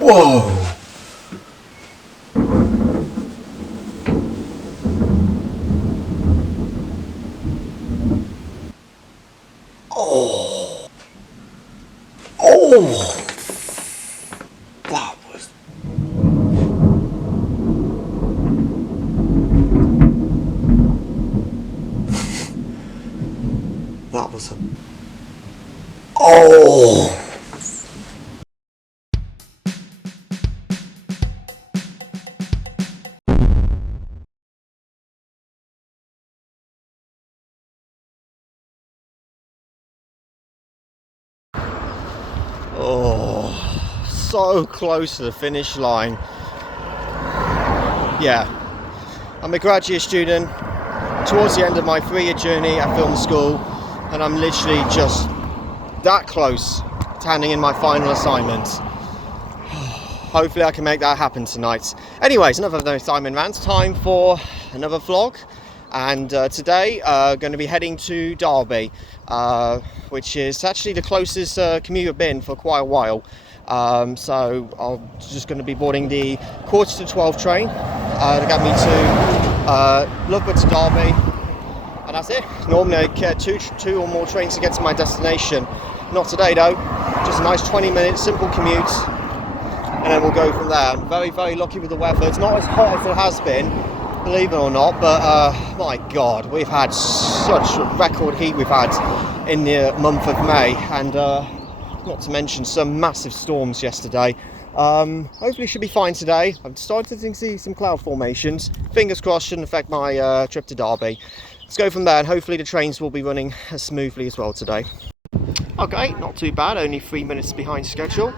Whoa! Oh! Oh! That was... That was a... Oh! Oh, so close to the finish line. Yeah, I'm a graduate student towards the end of my 3-year journey at film school, and I'm literally just that close to handing in my final assignment. Hopefully I can make that happen tonight. Anyways, enough of those Simon rants. Time for another vlog, and today going to be heading to Derby, which is actually the closest commute I've been for quite a while. So I'm just going to be boarding the 11:45 train to get me to Loughborough to Derby, and that's it. Normally I get two or more trains to get to my destination. Not today though, just a nice 20-minute simple commute, and then we'll go from there. I'm very, very lucky with the weather. It's not as hot as it has been, believe it or not, but my God, we've had such record heat we've had in the month of May, and not to mention some massive storms yesterday. Hopefully it should be fine today. I'm starting to see some cloud formations. Fingers crossed, shouldn't affect my trip to Derby. Let's go from there, and hopefully the trains will be running as smoothly as well today. Okay, not too bad, only 3 minutes behind schedule.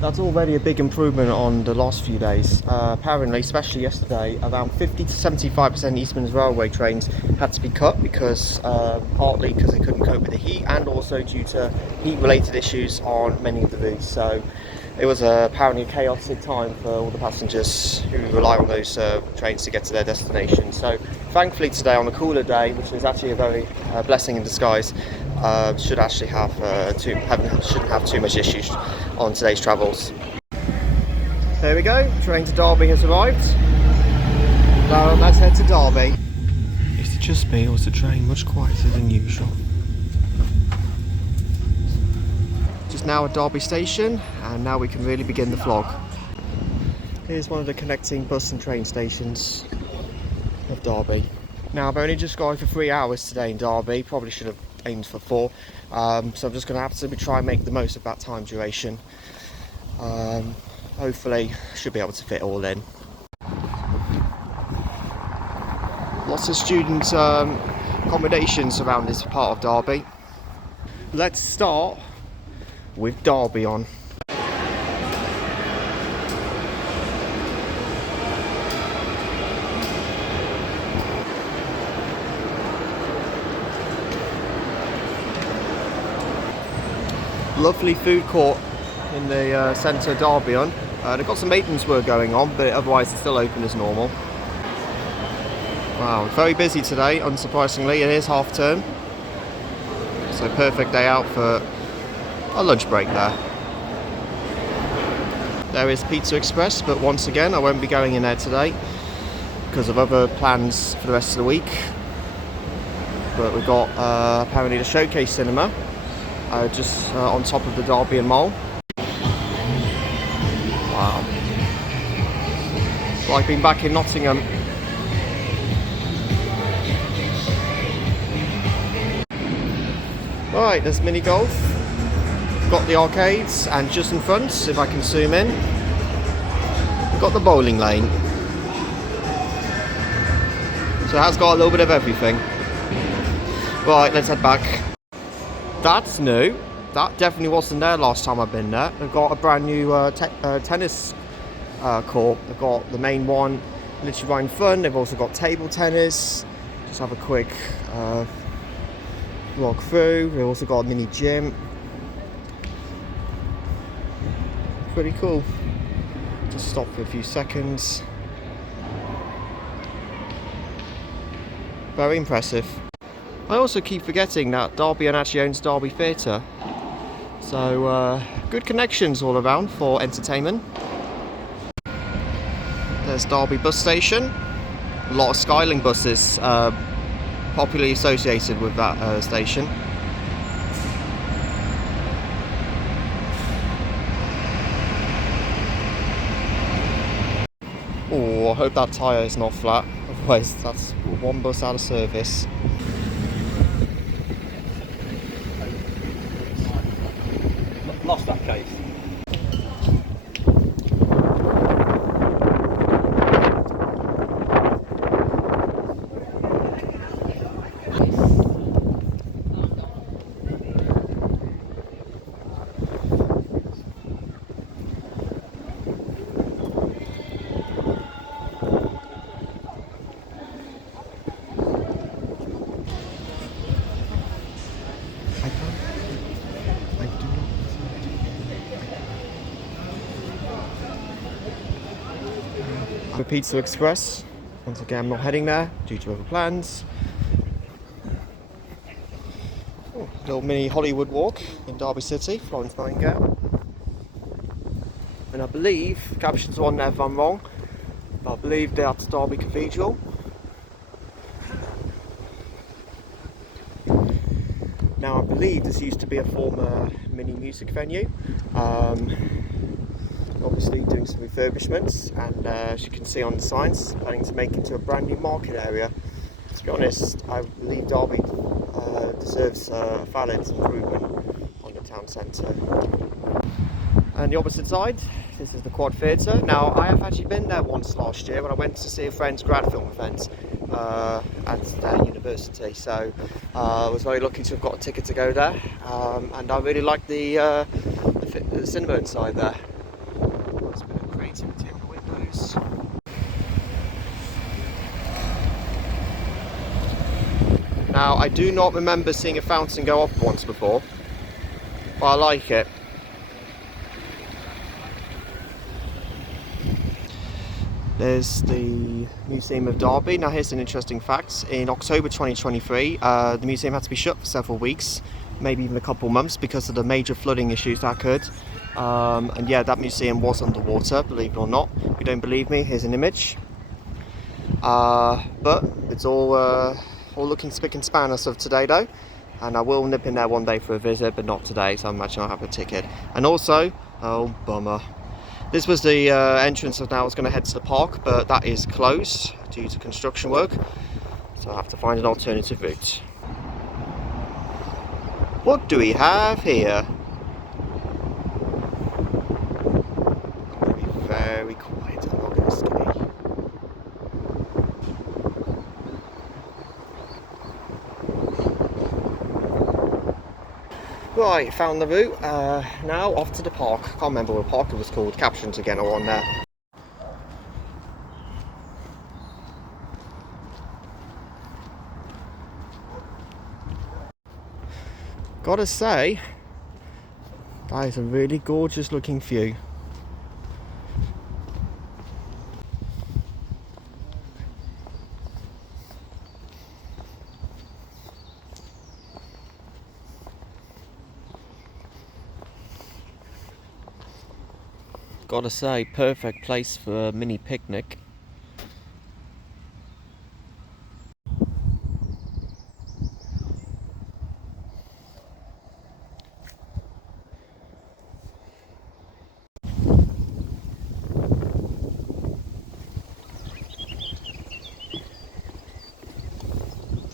That's already a big improvement on the last few days. Apparently, especially yesterday, around 50 to 75% East Midlands Railway trains had to be cut because partly because they couldn't cope with the heat, and also due to heat-related issues on many of the routes. So it was apparently a chaotic time for all the passengers who rely on those trains to get to their destination. So thankfully today, on a cooler day, which is actually a very blessing in disguise, should actually shouldn't have too much issues on today's travels. There we go, train to Derby has arrived. Now let's head to Derby. Is it just me, or is the train much quieter than usual? Just now at Derby station, and now we can really begin the vlog. Here's one of the connecting bus and train stations of Derby. Now I've only just gone for 3 hours today in Derby, probably should have aimed for 4, so I'm just going to absolutely try and make the most of that time duration. Hopefully should be able to fit all in. Lots of student accommodations around this part of Derby. Let's start with Derby on. Lovely food court in the centre of Derby on. They've got some maintenance work going on, but otherwise it's still open as normal. Wow, very busy today, unsurprisingly. It is half term, so perfect day out for a lunch break there. There is Pizza Express, but once again I won't be going in there today because of other plans for the rest of the week. But we've got apparently the Showcase Cinema just on top of the Derby and Mall. Wow. Like being back in Nottingham. Right, there's mini golf. Got the arcades, and just in front, if I can zoom in, we've got the bowling lane. So it has got a little bit of everything. Right, let's head back. That's new. That definitely wasn't there last time I've been there. They've got a brand new tennis court. They've got the main one literally right in front. They've also got table tennis. Just have a quick walk through. They've also got a mini gym. Pretty cool. Just stop for a few seconds. Very impressive. I also keep forgetting that Derby actually owns Derby Theatre. So good connections all around for entertainment. There's Derby bus station. A lot of Skylink buses popularly associated with that station. Oh, I hope that tyre is not flat, otherwise that's one bus out of service. Lost that case. The Pizza Express. Once again, I'm not heading there due to other plans. Oh, little mini Hollywood walk in Derby City, Florence Nightingale. And I believe, captions on there if I'm wrong, but I believe that's Derby Cathedral. Now I believe this used to be a former mini music venue. Obviously doing some refurbishments, and as you can see on the signs, planning to make it into a brand new market area. To be honest, I believe Derby deserves a valid improvement on the town centre. And the opposite side, this is the Quad Theatre. Now I have actually been there once last year when I went to see a friend's grad film event at their university, so I was very lucky to have got a ticket to go there, and I really like the cinema inside there. There's a bit of creativity on the windows. Now I do not remember seeing a fountain go off once before, but I like it. There's the Museum of Derby. Now here's an interesting fact. In October 2023, the museum had to be shut for several weeks, maybe even a couple months, because of the major flooding issues that occurred. And yeah, that museum was underwater, believe it or not. If you don't believe me, here's an image. But it's all looking spick and span as of today though. And I will nip in there one day for a visit, but not today, so I'm actually not having a ticket. And also, oh bummer, this was the entrance of now I was going to head to the park, but that is closed due to construction work, so I have to find an alternative route. What do we have here? I'm going to be very quiet, I'm not going to ski. Right, found the route. Now off to the park. Can't remember what park it was called. Captions again are on there. Gotta say, that is a really gorgeous looking view. Gotta say, perfect place for a mini picnic.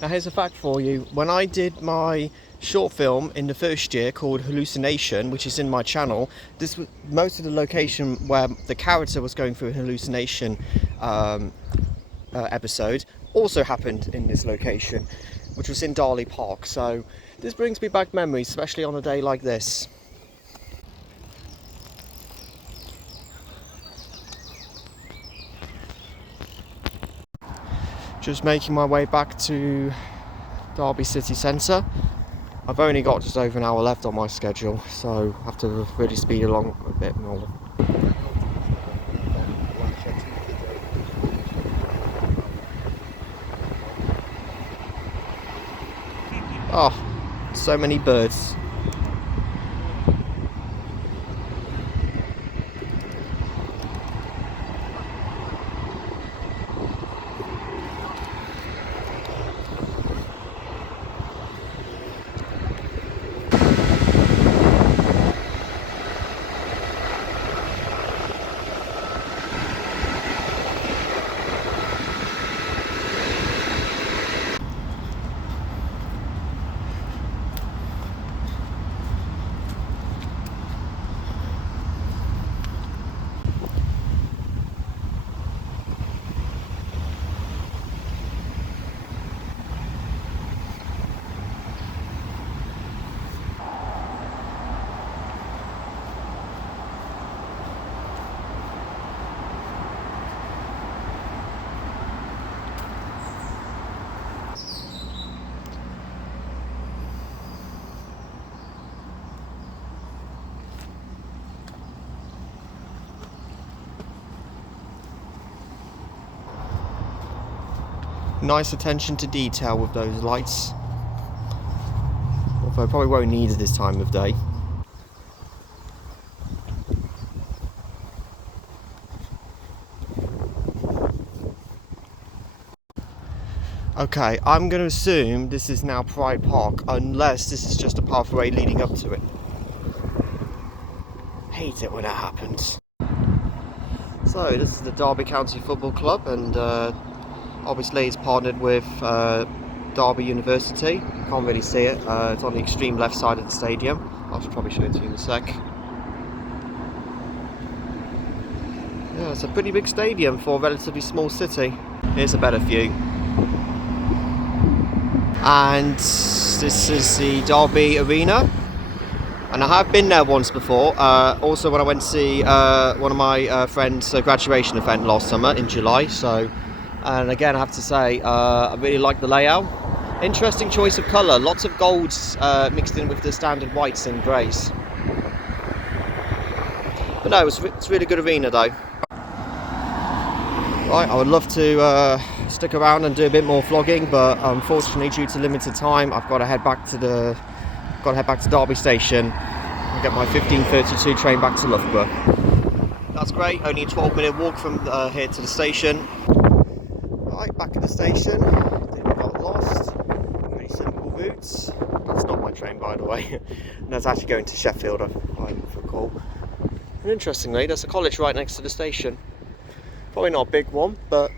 Now here's a fact for you. When I did my short film in the first year called Hallucination, which is in my channel, this was most of the location where the character was going through a hallucination episode also happened in this location, which was in Darley Park. So this brings me back memories, especially on a day like this. Just making my way back to Derby city centre. I've only got just over an hour left on my schedule, so I have to really speed along a bit more. Oh, so many birds. Nice attention to detail with those lights. Although I probably won't need it this time of day. Okay, I'm going to assume this is now Pride Park, unless this is just a pathway leading up to it. Hate it when that happens. So this is the Derby County Football Club, and obviously it's partnered with Derby University. Can't really see it. It's on the extreme left side of the stadium. I'll probably show it to you in a sec. Yeah, it's a pretty big stadium for a relatively small city. Here's a better view. And this is the Derby Arena, and I have been there once before, also when I went to see one of my friends' graduation event last summer in July. So, and again I have to say I really like the layout. Interesting choice of colour, lots of golds mixed in with the standard whites and greys. But no, it's a really good arena though. Right, I would love to stick around and do a bit more vlogging, but unfortunately due to limited time I've got to head back to Derby Station and get my 15:32 train back to Loughborough. That's great, only a 12-minute walk from here to the station. Right, back at the station, didn't got lost. Pretty simple routes. That's not my train, by the way. And that's actually going to Sheffield, I recall. And interestingly, there's a college right next to the station. Probably not a big one, but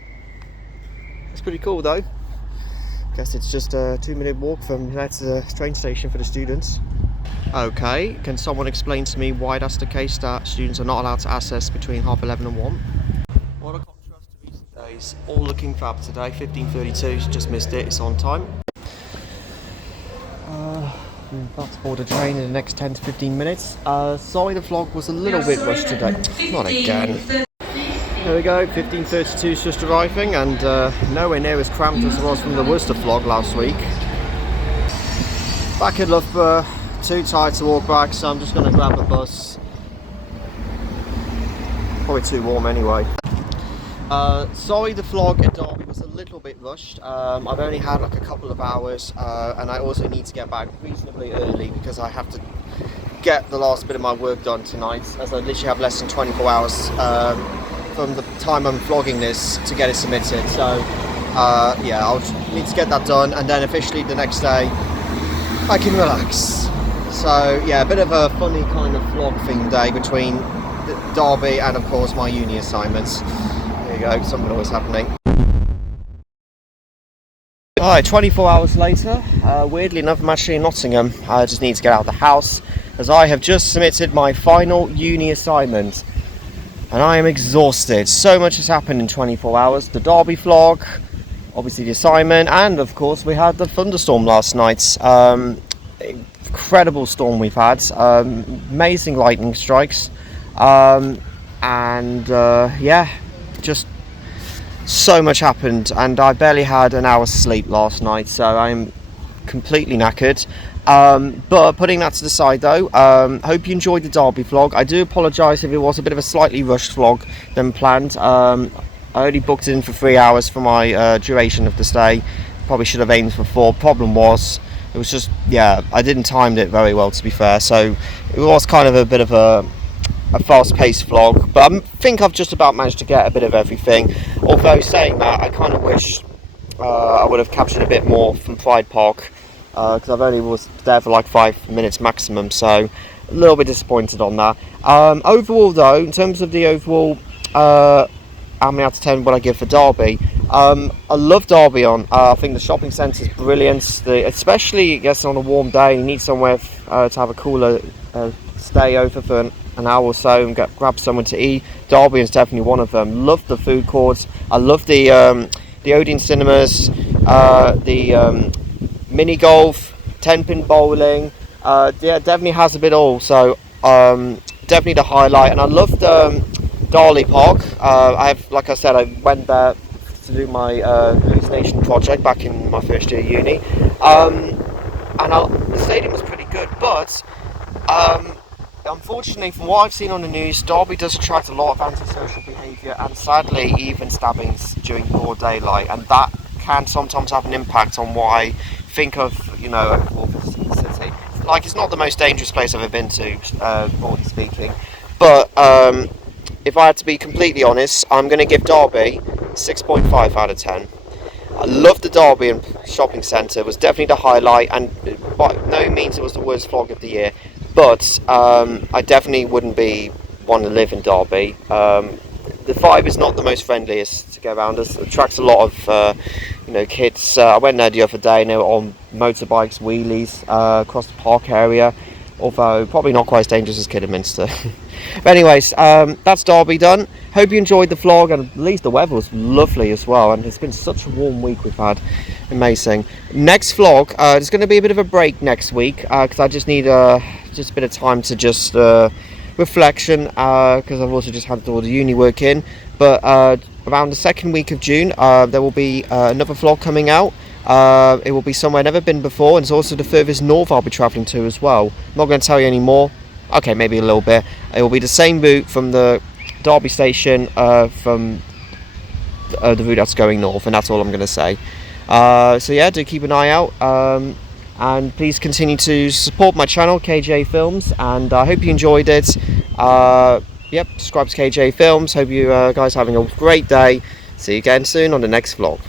it's pretty cool though. Guess it's just a 2-minute walk from there to the train station for the students. Okay, can someone explain to me why that's the case, that students are not allowed to access between 11:30 and 1? What a contrast to recent days. All looking fab today. 15:32, just missed it, it's on time. I'm about to board a train in the next 10 to 15 minutes. Sorry the vlog was a little bit rushed today. Not again. There we go, 15:32 is just arriving, and nowhere near as cramped as it was from the Worcester vlog last week. Back in Loughborough, too tired to walk back, so I'm just going to grab a bus. Probably too warm anyway. Sorry the vlog at Derby was a little bit rushed. I've only had like a couple of hours, and I also need to get back reasonably early because I have to get the last bit of my work done tonight, as I literally have less than 24 hours from the time I'm vlogging this to get it submitted. So yeah, I'll need to get that done, and then officially the next day I can relax. So yeah, a bit of a funny kind of vlog themed day between Derby and of course my uni assignments. There you go, something always happening. Alright, 24 hours later, weirdly enough I'm actually in Nottingham. I just need to get out of the house as I have just submitted my final uni assignment. And I am exhausted. So much has happened in 24 hours. The Derby vlog, obviously the assignment, and of course we had the thunderstorm last night. Incredible storm we've had. Amazing lightning strikes. Yeah, just so much happened. And I barely had an hour's sleep last night, so I'm completely knackered. But putting that to the side though, hope you enjoyed the Derby vlog. I do apologise if it was a bit of a slightly rushed vlog than planned. I only booked in for 3 hours for my duration of the stay. Probably should have aimed for 4. Problem was, it was just, yeah, I didn't time it very well, to be fair. So it was kind of a bit of a fast-paced vlog, but I think I've just about managed to get a bit of everything. Although saying that, I kind of wish I would have captured a bit more from Pride Park, because I've only was there for like 5 minutes maximum, so a little bit disappointed on that. Overall though, in terms of the overall how many out of 10 would I give for Derby, I love Derby on. I think the shopping centre is brilliant, especially I guess on a warm day you need somewhere to have a cooler stay over for an hour or so and grab someone to eat. Derby is definitely one of them. Love the food courts. I love the Odeon cinemas, the mini golf, 10-pin bowling. Yeah, definitely has a bit all. So definitely the highlight. And I loved Darley Park. Like I said, I went there to do my hallucination project back in my first year of uni. The stadium was pretty good, but unfortunately, from what I've seen on the news, Derby does attract a lot of antisocial behaviour and sadly even stabbings during broad daylight, and that can sometimes have an impact on what I think of, you know, of the city. Like, it's not the most dangerous place I've ever been to, broadly speaking, but if I had to be completely honest, I'm going to give Derby 6.5 out of 10. I loved the Derby and shopping centre. It was definitely the highlight, and by no means it was the worst vlog of the year, but I definitely wouldn't want to live in Derby. The vibe is not the most friendliest to go around. It attracts a lot of kids. I went there the other day and they were on motorbikes, wheelies across the park area, although probably not quite as dangerous as Kidderminster. But anyways, that's Derby done. Hope you enjoyed the vlog, and at least the weather was lovely as well, and it's been such a warm week we've had. Amazing. Next vlog, there's going to be a bit of a break next week because I just need just a bit of time to just reflection, because I've also just had all the uni work in. But around the second week of June, there will be another vlog coming out. It will be somewhere I've never been before, and it's also the furthest north I'll be travelling to as well. I'm not going to tell you any more. Okay, maybe a little bit. It will be the same route from the Derby station, from the route that's going north, and that's all I'm going to say. So yeah, do keep an eye out, and please continue to support my channel, KJ Films, and I hope you enjoyed it. Subscribe to KJ Films. Hope you guys are having a great day. See you again soon on the next vlog.